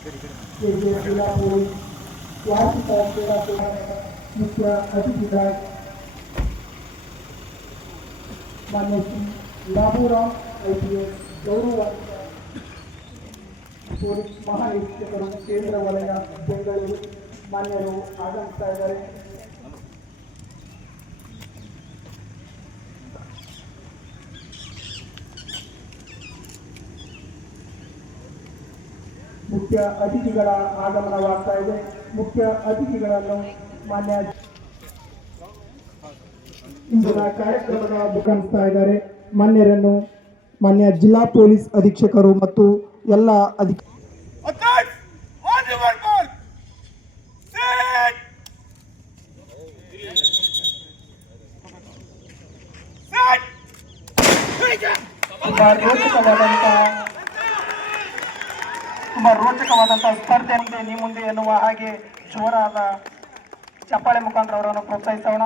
जिला पुलिस वार्षिक क्रीडा मुख्य अतिथिಗಳ मान्य श्री बाबूराव IPS गौरवान्वित ಪೊಲೀಸ್ ಮಹಾನಿರೀಕ್ಷಕರು ಕೇಂದ್ರ ವಲಯ ಬೆಂಗಳೂರು ಮಾನ್ಯರು ಆಗಮಿಸ್ತಾ ಇದ್ದಾರೆ. ಮುಖ್ಯ ಅತಿಥಿಗಳ ಆಗಮನವಾಗ್ತಾ ಇದೆ. ಮುಖ್ಯ ಅತಿಥಿಗಳನ್ನು ಮಾನ್ಯ ಇಂದಿನ ಕಾರ್ಯಕ್ರಮದ ಮುಖಾಂತರ ಇದ್ದಾರೆ. ಮಾನ್ಯರನ್ನು ಮಾನ್ಯ ಜಿಲ್ಲಾ ಪೊಲೀಸ್ ಅಧೀಕ್ಷಕರು ಮತ್ತು ಎಲ್ಲ ತುಂಬಾ ರೋಚಕವಾದಂತಹ ಸ್ಪರ್ಧೆ ಮುಂದೆ ನಿಮ್ಮ ಮುಂದೆ ಎನ್ನುವ ಹಾಗೆ ಜೋರಾದ ಚಪ್ಪಾಳೆ ಮುಖಾಂತರ ಅವರನ್ನು ಪ್ರೋತ್ಸಾಹಿಸೋಣ.